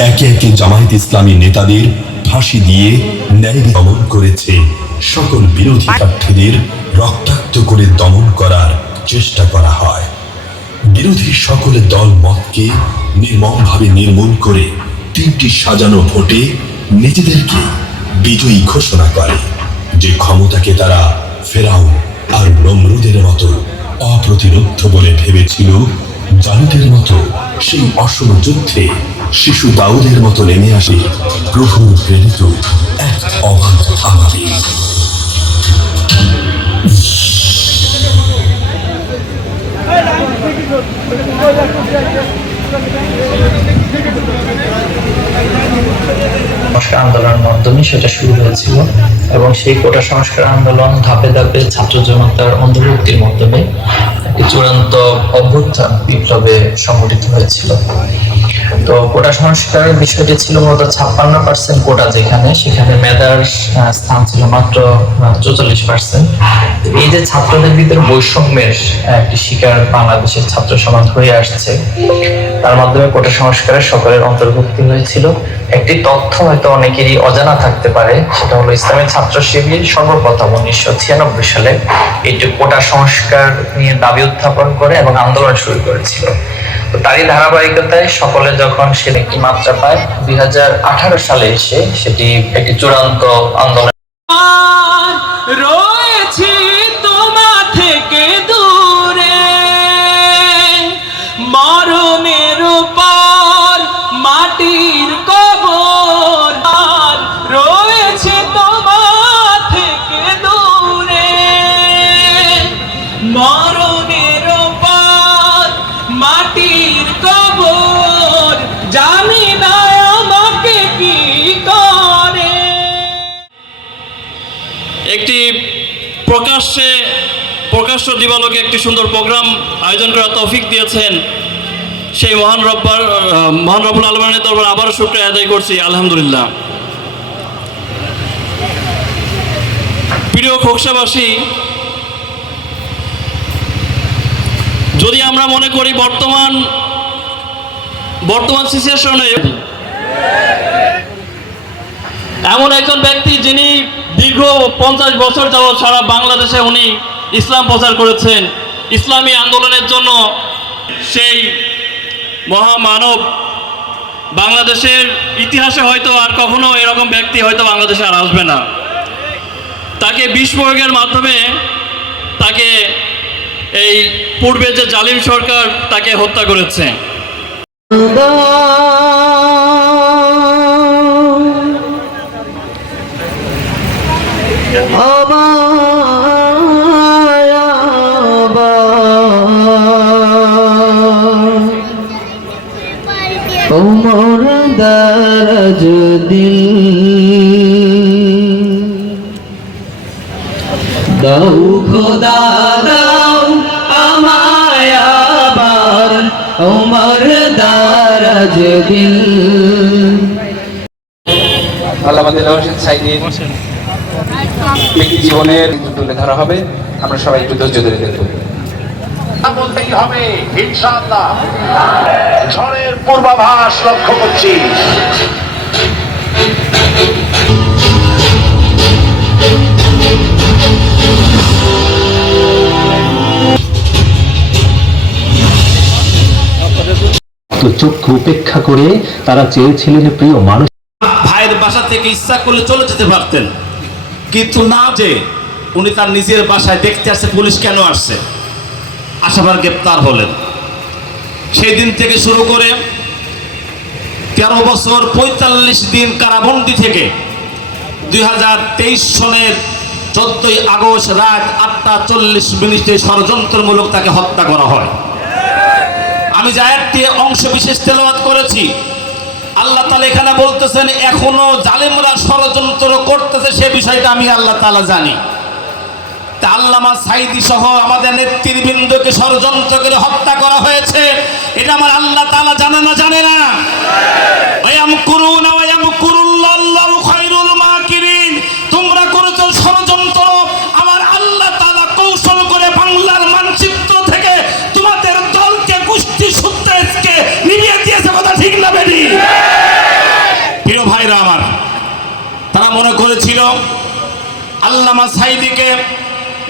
একে একে জামায়াত ইসলামী নেতাদের ফাঁসি দিয়ে ন্যায় দমন করেছে। সকল বিরোধী প্রার্থীদের রক্তাক্ত করে দমন করার চেষ্টা করা হয়। বিরোধী সকল দল মতকে নির্মমভাবে নির্মূল করে তিনটি সাজানো ভোটে নিজেদেরকে বিজয়ী ঘোষণা করে যে ক্ষমতাকে তারা ফেরাউন আর নমরুদের মতো অপ্রতিরোধ্য বলে ভেবেছিল জালুদের মতো সেই অসম যুদ্ধে শিশু দাউদের মতো নেমে আসে প্রভুর প্রেরিত এক অবাধ আমাদের সংস্কার আন্দোলনের মাধ্যমে সেটা শুরু হয়েছিল এবং সেই কোটা সংস্কার আন্দোলন ধাপে ধাপে ছাত্র জনতার অন্তর্ভুক্তির মাধ্যমে চূড়ান্ত অভ্যুত্থান বিপ্লবে সংগঠিত হয়েছিল। তো কোটা সংস্কার বিষয়টি ছিল মূলত ছাপ্পান্ন পার্সেন্ট কোটা যেখানে, সেখানে মেধার স্থান ছিল মাত্র চৌচল্লিশ পার্সেন্ট এই যে ছাত্রদের ভিতরে বৈষম্যের একটি শিকার বাংলাদেশের ছাত্র সমাজ হয়ে আসছে, তার মাধ্যমে কোটা সংস্কারের সকলের অন্তর্ভুক্তি হয়েছিল। একটি তথ্য হয়তো অনেকেরই অজানা থাকতে পারে, সেটা হলো ইসলামী ছাত্র শিবির সর্বপ্রথম উনিশশো ছিয়ানব্বই সালে এটি কোটা সংস্কার নিয়ে দাবি উত্থাপন করে এবং আন্দোলন শুরু করেছিল। তারই ধারাবাহিকতায় সকলে যখন সে একটি মাত্রা পায় দুই হাজার আঠারো সালে এসে সেটি একটি চূড়ান্ত আন্দোলন প্রকাশ্যে প্রকাশ্য দিবালোকে একটি সুন্দর প্রোগ্রাম আয়োজন করার তৌফিক দিয়েছেন। সেই মহান রব্বার মহান রব্বুল আলমানের তরফ আবারও শুক্রিয়া আদায় করছি, আলহামদুলিল্লাহ। প্রিয় খোকসাবাসী, যদি আমরা মনে করি বর্তমান বর্তমান সিচুয়েশনে এমন একজন ব্যক্তি যিনি দীর্ঘ পঞ্চাশ বছর যাবৎ সারা বাংলাদেশে উনি ইসলাম প্রচার করেছেন। ইসলামী আন্দোলনের জন্য সেই মহামানব বাংলাদেশের ইতিহাসে হয়তো আর কখনো এরকম ব্যক্তি হয়তো বাংলাদেশে আর আসবে না। তাকে প্রয়োগের মাধ্যমে তাকে এই পূর্বে যে জালিম সরকার তাকে হত্যা করেছে। ব্যক্তি জীবনের তুলে ধরা হবে। আমরা সবাই একটু ধৈর্য ধরে দেখব। বলতেই হবে ইনশাআল্লাহ। ঝড়ের পূর্বাভাস লক্ষ্য করছি। চক্ষু উপেক্ষা করে তারা চেয়েছিলেন প্রিয় মানুষ বাসা থেকে ইচ্ছা করলে চলে যেতে পারতেন। কিন্তু না যে উনি তার নিজের বাসায় দেখতে আসছে, পুলিশ কেন আসছে? আসাবার গ্রেপ্তার হলেন। সেই দিন থেকে শুরু করে তেরো বছর পঁয়তাল্লিশ দিন কারাবন্দি থেকে দুই হাজার তেইশ সনের চোদ্দই আগস্ট রাত আটটা চল্লিশ মিনিটে ষড়যন্ত্রমূলক তাকে হত্যা করা হয়। আমি যা একটি অংশ বিশেষ তেলাওয়াত করেছি। আল্লাহ তালা এখানে বলতেছেন, এখনও জালেমরা ষড়যন্ত্র করতেছে, সে বিষয়টা আমি আল্লাহ তালা জানি। তা আল্লামা সাইদি সহ আমাদের নেতৃবৃন্দকে ষড়যন্ত্র করে হত্যা করা হয়েছে, এটা আমার আল্লাহ তালা জানে না জানে না। ওয়াম করুন ওয়াম আল্লামা সাইদিকে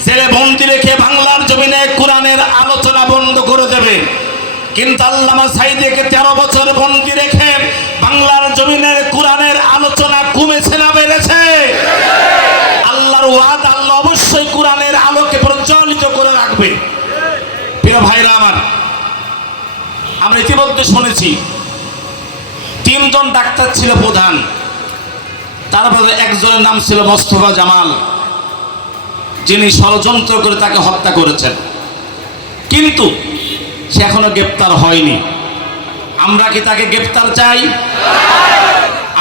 জেলে বন্দি রেখে বাংলার জমিনে কোরআনের আলোচনা বন্ধ করে দেবে। কিন্তু আল্লামা সাইদিকে তেরো বছর বন্দি রেখে বাংলার জমিনে কোরআনের আলোচনা কমেছে না বেড়েছে? আল্লাহর ওয়াদ আল্লাহ অবশ্যই কোরআনের আলোকে প্রজ্বলিত করে রাখবে। প্রিয় ভাইরা আমার, আমরা ইতিমধ্যে শুনেছি, তিনজন ডাক্তার ছিল প্রধান। তারপরে একজনের নাম ছিল মোস্তফা জামাল। যিনি ষড়যন্ত্র করে তাকে হত্যা করেছেন। কিন্তু সে এখনও গ্রেপ্তার হয়নি। আমরা কি তাকে গ্রেপ্তার চাই?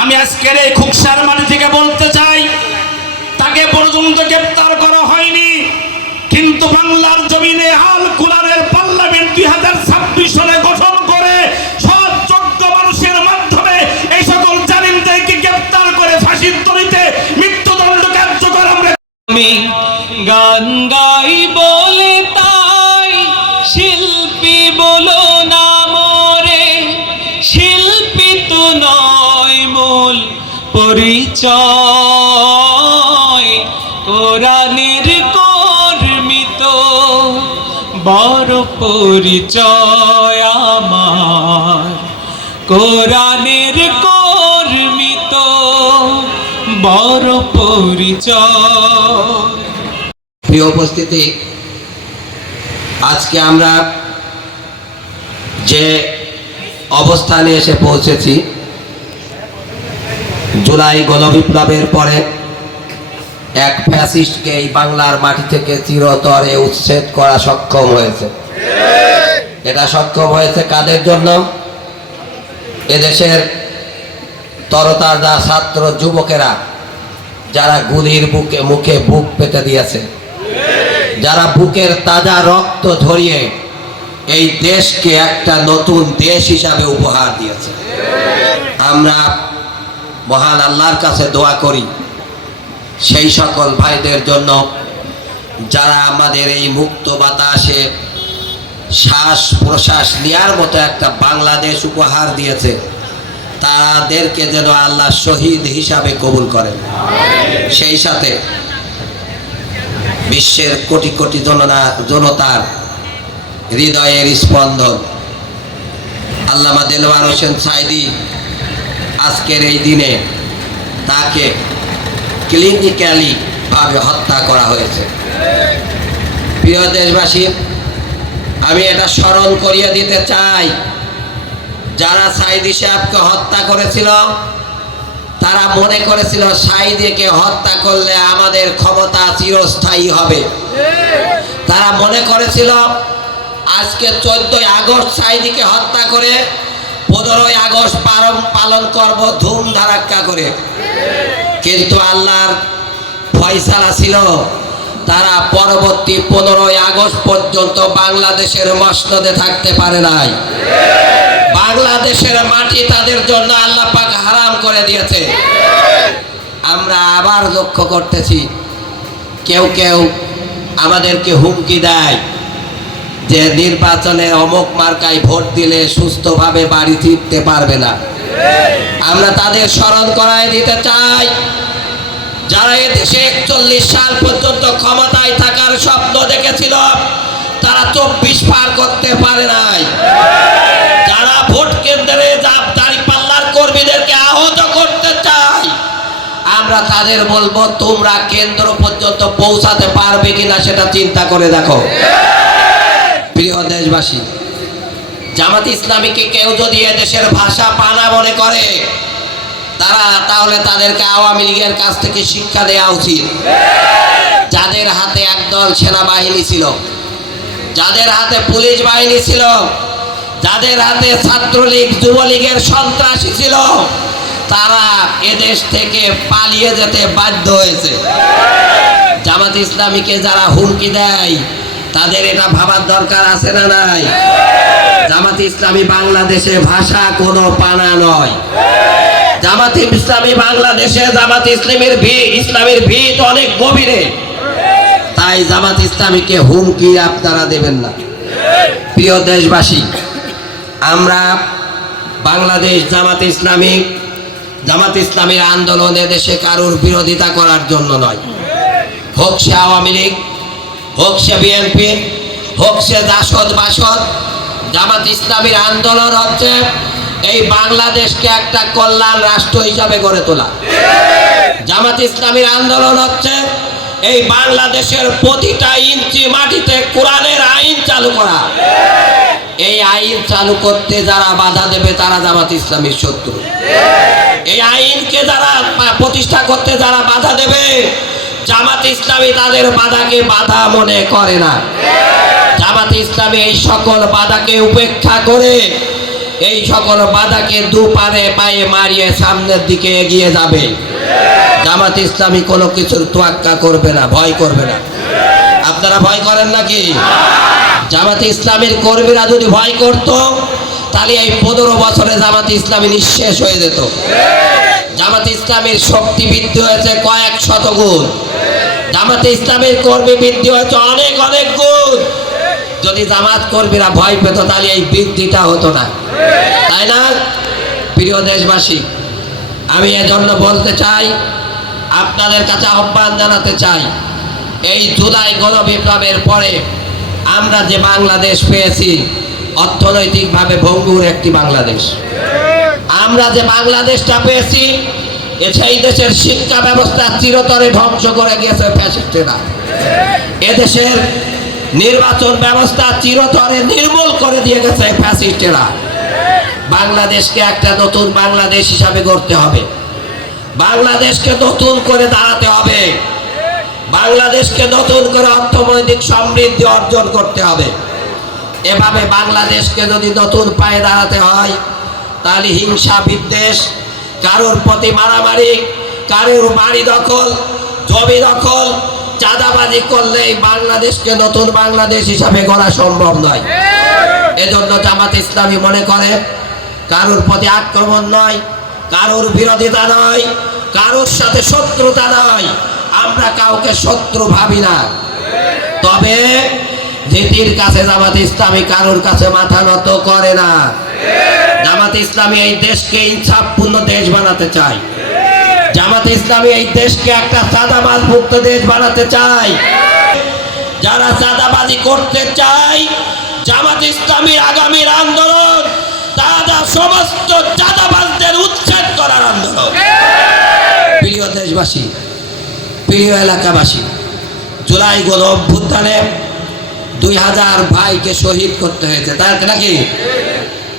আমি আজকের এই খুকসার মাটি থেকে বলতে চাই, তাকে পর্যন্ত গ্রেপ্তার করা হয়নি। কিন্তু বাংলার জমিনে হাল কুলারের পার্লামেন্ট দুই আমি গান গাই বলে তাই শিল্পী বলো না মোরে। শিল্পী তো নয় মূল পরিচয়। কোরআনের কর্মিত বড় পরিচয় আমার। কোরআনের প্রিয় উপস্থিতি, আজকে আমরা যে অবস্থানে এসে পৌঁছেছি, জুলাই গণবিপ্লবের পরে এক ফ্যাসিস্টকে এই বাংলার মাটি থেকে চিরতরে উচ্ছেদ করা সক্ষম হয়েছে। এটা সক্ষম হয়েছে কাদের জন্য? এদেশের তরতাজা ছাত্র যুবকেরা। যারা গুলির বুকে, মুখে বুক পেতে দিয়েছে, যারা বুকের তাজা রক্ত ঝরিয়ে এই দেশকে একটা নতুন দেশ হিসাবে উপহার দিয়েছে। আমরা মহান আল্লাহর কাছে দোয়া করি, সেই সকল ভাইদের জন্য যারা আমাদের এই মুক্ত বাতাসে শ্বাস প্রশ্বাস নেওয়ার মতো একটা বাংলাদেশ উপহার দিয়েছে। তাদেরকে যেন আল্লাহ শহীদ হিসাবে কবুল করেন। সেই সাথে বিশ্বের কোটি কোটি জননা, জনতার হৃদয়ের স্পন্দন। আল্লামা দেলওয়ার হোসেন সাইদি আজকের এই দিনে তাকে ক্লিনিক্যালি ভাবে হত্যা করা হয়েছে। প্রিয় দেশবাসী, আমি এটা স্মরণ করিয়ে দিতে চাই। যারা সাইদি সাহেবকে হত্যা করেছিল, তারা মনে করেছিল, সাইদিকে হত্যা করলে আমাদের ক্ষমতা চিরস্থায়ী হবে। তারা মনে করেছিল, আজকে চোদ্দই আগস্ট সাইদিকে হত্যা করে, পনেরোই আগস্ট পালন পালন করব ধুম ধারাক্কা করে। কিন্তু আল্লাহর ফয়সালা ছিল, তারা পরবর্তী পনেরোই আগস্ট পর্যন্ত বাংলাদেশের মসনদে থাকতে পারে নাই। বাংলাদেশের মাটি তাদের জন্য আল্লাহ পাক হারাম করে দিয়েছে। আমরা আবার লক্ষ্য করতেছি, কেউ কেউ আমাদেরকে হুমকি দেয় যে নির্বাচনে অমুক মার্কায় ভোট দিলে সুস্থভাবে বাড়ি ফিরতে পারবে না। আমরা তাদের স্মরণ করায় দিতে চাই, যারা এদেশে একচল্লিশ সাল পর্যন্ত ক্ষমতায় থাকার স্বপ্ন দেখেছিল, তারা চব্বিশ পার করতে পারে নাই। আমরা তাদের বলব, তোমরা কেন্দ্র পর্যন্ত পৌঁছাতে পারবে কিনা সেটা চিন্তা করে দেখো। প্রিয় দেশবাসী, জামাত ইসলামীকে কেউ যদি এদেশের ভাষা পানা মনে করে, তারা তাহলে তাদেরকে আওয়ামী লীগের কাছ থেকে শিক্ষা দেওয়া উচিত। যাদের হাতে একদল সেনাবাহিনী ছিল, যাদের হাতে পুলিশ বাহিনী ছিল, যাদের হাতে ছাত্রলীগ, যুবলীগের সন্ত্রাসী ছিল তারা এদেশ থেকে পালিয়ে যেতে বাধ্য হয়েছে। জামাত ইসলামীকে যারা হুমকি দেয়, তাদের এটা ভাবার দরকার আছে না নাই? জামাত ইসলামী বাংলাদেশে ভাষা কোনো পানা নয়। জামাত ইসলামী বাংলাদেশে জামাত ইসলামের ভিত ইসলামের ভিত অনেক গভীরে। তাই জামাত ইসলামীকে হুমকি আপনারা দেবেন না। প্রিয় দেশবাসী, আমরা বাংলাদেশ জামাত ইসলামী জামাত ইসলামীর আন্দোলনে দেশে কারোর বিরোধিতা করার জন্য নয়। হোক সে আওয়ামী লীগ, হোক সে বিএনপি, হোক সে জাসদ বাসদ, জামাত ইসলামীর আন্দোলন হচ্ছে এই বাংলাদেশকে একটা কল্যাণ রাষ্ট্র হিসাবে গড়ে তোলা। জামাত ইসলামীর আন্দোলন হচ্ছে এই বাংলাদেশের প্রতিটা ইঞ্চি মাটিতে কোরআনের আইন চালু করা। এই আইন চালু করতে যারা বাধা দেবে, তারা জামাত ইসলামের শত্রু। এই আইনকে যারা প্রতিষ্ঠা করতে যারা বাধা দেবে, জামাত ইসলামী তাদের বাধাকে বাধা মনে করে না। জামাত ইসলামী এই সকল বাধাকে উপেক্ষা করে, এই সকল বাধাকে দুপারে পায়ে মারিয়ে সামনের দিকে এগিয়ে যাবে। জামাত ইসলামী কোনো কিছুর তোয়াক্কা করবে না, ভয় করবে না। আপনারা ভয় করেন নাকি? জামাত ইসলামের কর্মীরা যদি ভয় করত, তাহলে এই পনেরো বছরে জামাত ইসলামী নিঃশেষ হয়ে যেত। জামাত ইসলামের শক্তি বৃদ্ধি হয়েছে কয়েক শত গুণ। জামাত ইসলামের কর্মী বৃদ্ধি হয়েছে অনেক অনেক গুণ। যদি জামাত কর্মীরা ভয় পেত, তাহলে এই বৃদ্ধিটা হতো না। তাই না? প্রিয় দেশবাসী, আমি এজন্য বলতে চাই, আপনাদের কাছে আহ্বান জানাতে চাই, এই জুলাই গণবিপ্লবের পরে আমরা যে বাংলাদেশ পেয়েছি, অর্থনৈতিকভাবে ভঙ্গুর একটি বাংলাদেশ। আমরা যে বাংলাদেশটা পেয়েছি সেই দেশের শিক্ষা ব্যবস্থা চিরতরে ধ্বংস করে গিয়েছে ফ্যাসিস্টেরা। এদেশের নির্বাচন ব্যবস্থা চিরতরে নির্মূল করে দিয়ে গেছে ফ্যাসিস্টেরা। বাংলাদেশকে একটা নতুন বাংলাদেশ হিসাবে গড়তে হবে। বাংলাদেশকে নতুন করে দাঁড়াতে হবে। বাংলাদেশকে নতুন করে অর্থনৈতিক সমৃদ্ধি অর্জন করতে হবে। এভাবে বাংলাদেশকে যদি নতুন পায়ে দাঁড়াতে হয়, তাহলে হিংসা বিদ্বেষ, কারোর প্রতি মারামারি, কারোর বাড়ি দখল, জমি দখল, চাঁদাবাজি করলে বাংলাদেশকে নতুন বাংলাদেশ হিসাবে গড়া সম্ভব নয়। এজন্য জামাত ইসলামী মনে করে, কারোর প্রতি আক্রমণ নয়, কারোর বিরোধিতা নয়, কারোর সাথে শত্রুতা নয়। আমরা কাউকে শত্রু ভাবি না। তবে নীতির কাছে জামাত ইসলামী কারোর কাছে মাথা নত করে না। জামাত ইসলামী এই দেশকে ইনসাফপূর্ণ দেশ বানাতে চায়। জামাত ইসলামী এই দেশকে একটা চাঁদাবাজ মুক্ত দেশ বানাতে চায়। যারা চাঁদাবাজি করতে চায়, জামাত ইসলামীর আগামীর আন্দোলন, তারা সমস্ত চাঁদাবাজদের উচ্ছেদ করার আন্দোলন। প্রিয় দেশবাসী প্রিয় এলাকাবাসী, জুলাই গণ অভ্যুত্থানে দুই হাজার ভাইকে শহীদ করতে হয়েছে। তার নাকি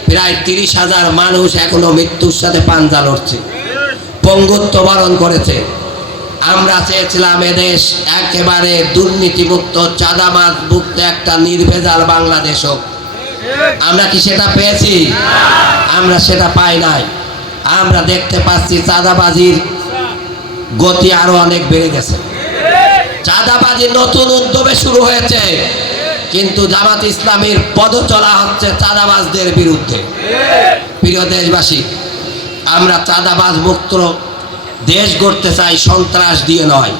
প্রায় তিরিশ হাজার মানুষ এখনও মৃত্যুর সাথে পাঞ্জা লড়ছে, পঙ্গুত্ব বারণ করেছে। আমরা চেয়েছিলাম এদেশ একেবারে দুর্নীতিমুক্ত চাঁদামাজ মুক্ত একটা নির্ভেজাল বাংলাদেশ হোক। আমরা কি সেটা পেয়েছি? আমরা সেটা পাই নাই। আমরা দেখতে পাচ্ছি চাঁদাবাজির গতি আরও অনেক বেড়ে গেছে। চাঁদাবাজি নতুন উদ্যমে শুরু হয়েছে, কিন্তু জামাত ইসলামীর পদ চলা হচ্ছে চাঁদাবাজদের বিরুদ্ধে। প্রিয় দেশবাসী, আমরা চাঁদাবাজ মুক্ত দেশ গড়তে চাই, সন্ত্রাস দিয়ে নয়।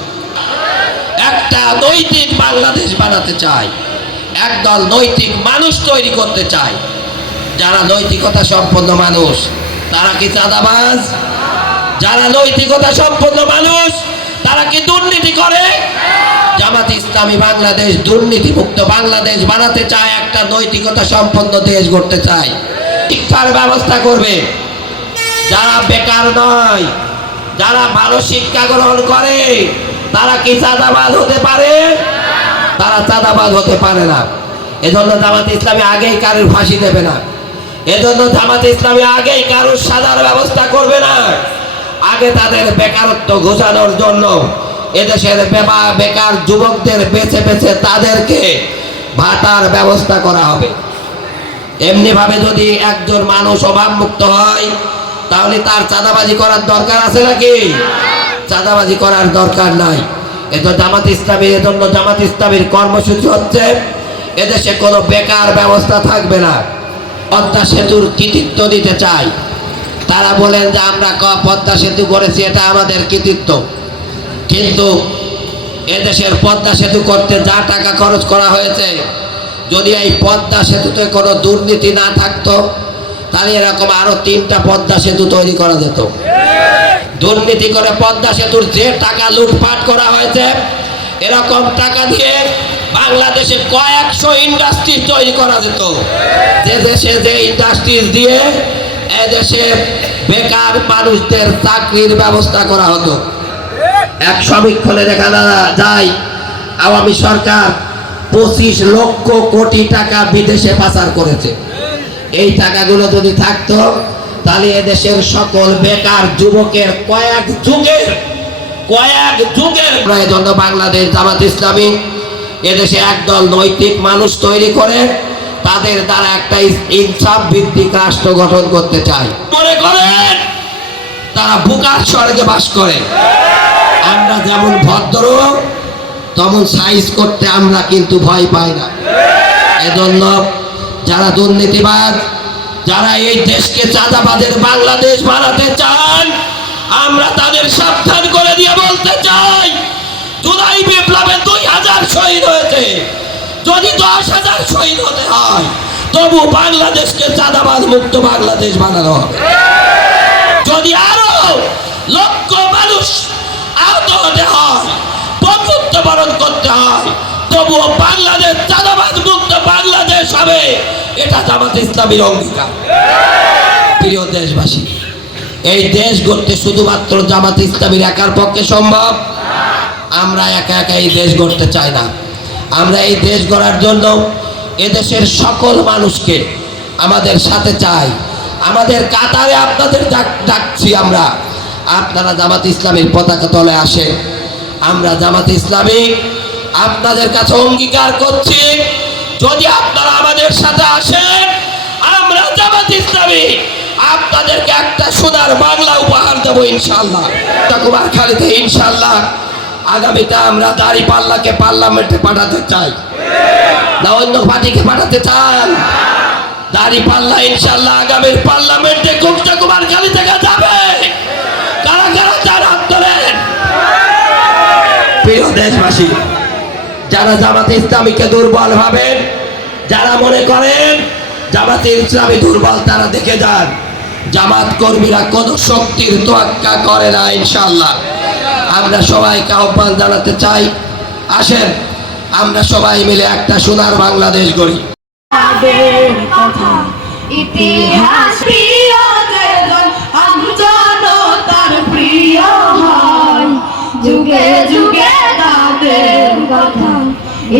একটা নৈতিক বাংলাদেশ বানাতে চাই, একদল নৈতিক মানুষ তৈরি করতে চাই। যারা নৈতিকতা সম্পন্ন মানুষ, তারা কি চাঁদাবাজ? যারা নৈতিকতা সম্পন্ন মানুষ, তারা কি দুর্নীতি করে? জামাত ইসলামী বাংলাদেশ দুর্নীতি মুক্ত বাংলাদেশ বানাতে চায়, একটা নৈতিকতা সম্পন্ন দেশ গড়তে চায়। শিক্ষার ব্যবস্থা করবে। যারা বেকার নয়, যারা ভালো শিক্ষা গ্রহণ করে, তারা কি চাঁদাবাজ হতে পারে? তারা চাঁদাবাজ হতে পারে না। এজন্য জামাত ইসলামী আগেই কারোর ফাঁসি দেবে না। এজন্য জামাত ইসলামী আগেই কারোর সাজার ব্যবস্থা করবে না। আগে তাদের বেকারত্ব ঘোষানোর জন্য এদেশের বেকার যুবকদের বেছে বেছে তাদেরকে ভাতার ব্যবস্থা করা হবে। এমনি ভাবে যদি একজন মানুষ অভাবমুক্ত হয়, তাহলে তার চাঁদাবাজি করার দরকার আছে নাকি? চাঁদাবাজি করার দরকার নাই। এজন্য জামাত ইসলামীর এজন্য জামাত ইসলামীর কর্মসূচি হচ্ছে, এদেশে কোনো বেকার ব্যবস্থা থাকবে না। পদ্মা সেতুর কৃতিত্ব দিতে চাই। তারা বলেন যে আমরা ক- পদ্মা সেতু করেছি, এটা আমাদের কৃতিত্ব। কিন্তু এদেশের পদ্মা সেতু করতে যা টাকা খরচ করা হয়েছে, যদি এই পদ্মা সেতুতে কোনো দুর্নীতি না থাকতো, তাহলে এরকম আরও তিনটা পদ্মা সেতু তৈরি করা যেত। দুর্নীতি করে পদ্মা সেতুর যে টাকা লুটপাট করা হয়েছে, এরকম টাকা দিয়ে বাংলাদেশে কয়েকশো ইন্ডাস্ট্রি তৈরি করা যেত। যে দেশে যে ইন্ডাস্ট্রিজ দিয়ে এদেশে বেকার মানুষদের চাকরির ব্যবস্থা করা হতো। এক সমীক্ষণে দেখা যায়, আওয়ামী সরকার পঁচিশ লক্ষ কোটি টাকা বিদেশে পাচার করেছে। এই টাকাগুলো যদি থাকতো, তাহলে এদেশের সকল বেকার যুবকের কয়েক যুগের কয়েক যুগের জন্য বাংলাদেশ জামাত ইসলামী এদেশে একদল নৈতিক মানুষ তৈরি করে তাদের দ্বারা একটা ইনসাফ ভিত্তিক রাষ্ট্র গঠন করতে চায় মনে করেন? তারা বুকার স্বর্গে বাস করে। আমরা যেমন ভদ্র তেমন সাইজ করতে আমরা কিন্তু ভয় পাই না। এজন্য যারা দুর্নীতিবাদ যারা এই দেশকে চাঁদাবাদের বাংলাদেশ বানাতে চান আমরা তাদের সাবধান করে দিয়ে বলতে চাই জুলাই বিপ্লবে দুই হাজার শহীদ হয়েছে। যদি দশ হাজার শহীদ হতে হয়, তবু বাংলাদেশকে চাঁদাবাদ মুক্ত বাংলাদেশ বানানো হবে। যদি আরও লক্ষ মানুষ আহত হতে হয়, বন্ধুত্ব বরণ করতে হয়, তবুও বাংলাদেশ চাঁদাবাদ মুক্ত বাংলাদেশ হবে, এটা জামাত ইসলামীর অঙ্গীকার। প্রিয় দেশবাসী, এই দেশ গড়তে শুধুমাত্র জামাত ইসলামীর একার পক্ষে সম্ভব? আমরা একা একা এই দেশ গড়তে চাই না। আমরা এই দেশ গড়ার জন্য এদেশের সকল মানুষকে আমাদের সাথে চাই। আমাদের কাতারে আপনাদের ডাক- ডাকছি আমরা। আপনারা জামাত ইসলামের পতাকা তলে আসেন আমরা জামাত ইসলামী আপনাদের কাছে অঙ্গীকার করছি। যদি আপনারা আমাদের সাথে আসেন, আমরা জামাত ইসলামী আপনাদেরকে একটা সোনার বাংলা উপহার দেবো ইনশাল্লাহ কুমার খালিতে ইনশাল্লাহ আগামীতে আমরা দাড়ি পাল্লাকে পার্লামেন্টে পাঠাতে চাই। না অন্য পার্টিকে পাঠাতে চান দাড়ি পাল্লা ইনশাল্লাহ আগামীর পার্লামেন্টে গুপ্তা কুমার খালি থেকে যাবে। কারা কারা চার হাত তোলেন? প্রিয় দেশবাসী, যারা জামাতে ইসলামীকে দুর্বল ভাবেন, যারা মনে করেন জামাতে ইসলামী দুর্বল, তারা দেখে যান। জামাত কর্মীরা কোন শক্তির তোয়াক্কা করে না ইনশাল্লাহ আমরা সবাইকে আহ্বান জানাতে চাই। আসেন আমরা সবাই মিলে একটা সোনার বাংলাদেশ গড়ি। ইতিহাস যুগে যুগে তাদের কথা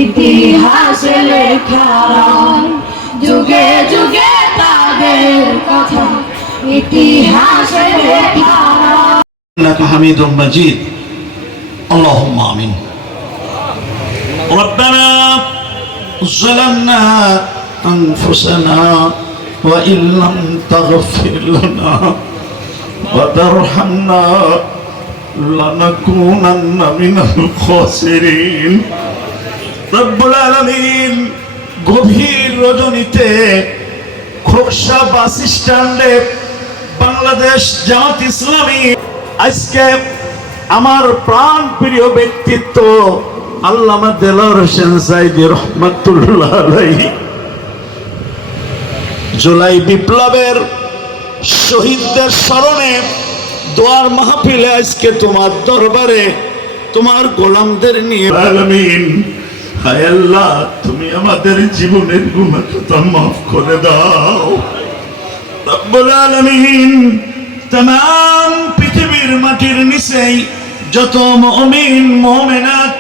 ইতিহাসে লেখা যুগে যুগে তাদের কথা ইতিহাসে লেখা হামিদ মজিদ اللهم آمين ربنا ظلمنا أنفسنا وإن لم تغفر لنا وترحمنا لنكونن من الخاسرين رب العالمين গভীর রজনীতে খোকসা বাস স্ট্যান্ডে বাংলাদেশ জামাত ইসলামী আজকে আমার প্রাণ প্রিয় ব্যক্তিত্ব আল্লামা দেলার জুলাই বিপ্লবের শহীদদের স্মরণে দোয়ার মাহফিলে আজকে তোমার দরবারে তোমার গোলামদের নিয়ে আলমিন, হায় আল্লাহ, তুমি আমাদের জীবনের গুণাটা মাফ করে দাও। রব্বুল আলমিন তাম পৃথিবীর মাটির নিচেই যত মমিন, মমেনাত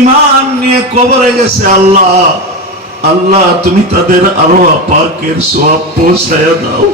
ইমান নিয়ে কবরে গেছে আল্লাহ আল্লাহ তুমি তাদের আরও পাকের সব পৌঁছায় দাও।